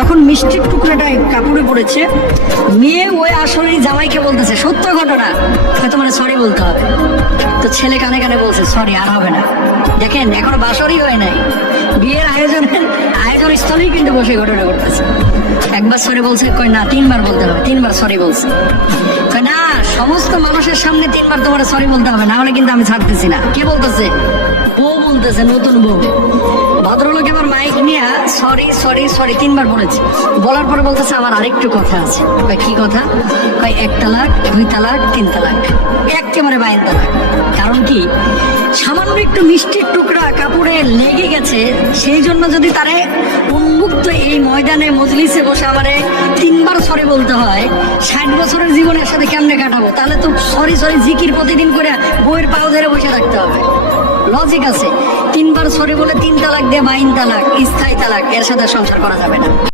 যখন মিষ্টির টুকরাটা কাপড়ে পড়েছে, মেয়ে ওই আসলে জামাইকে বলতেছে সত্য ঘটনা, তোমার সরি বলতে হবে। তো ছেলে কানে কানে বলছে সরি আর হবে না। দেখেন এখনো বাসরই হয় নাই, বিয়ের আয়োজন স্থলেই কিন্তু বসে ঘটনা ঘটতেছে। একবার সরি বলছে, কয় না 3 বার বলতে হবে। 3 বার সরি বলছে, কয় না সমস্ত মানুষের সামনে 3 বার তোমার সরি বলতে হবে, না হলে কিন্তু আমি ছাড়তেছি না। কি বলতেছে? বউ বলতেছে, নতুন বউ। ভদ্রলোক এবার মাইক নিয়ে সরি সরি সরি 3 বার বলেছে। বলার পরে বলতেছে আমার আরেকটু কথা আছে। কয় কি কথা? কয় 1 তালাক, 2 তালাক, 3 তালাক, একেবারে 22 তালাক। কারণ কি? সামান্য একটু মিষ্টির টুকরা কাপড়ে লেগে গেছে, সেই জন্য যদি তারে উন্মুক্ত এই ময়দানে মজলিসে বসে আমারে 3 বার সরি বলতে হয়, 60 বছরের জীবনের সাথে কেমনে কাটাবো? তাহলে তো সরি সরি জিকির প্রতিদিন করে বইয়ের পাও ধরে বসে থাকতে হবে। লজিক আছে। 3 বার সরি বলে 3 তালাক দিয়ে 22 তালাক, স্থায়ী তালাক, এর সাথে সংসার করা যাবে না।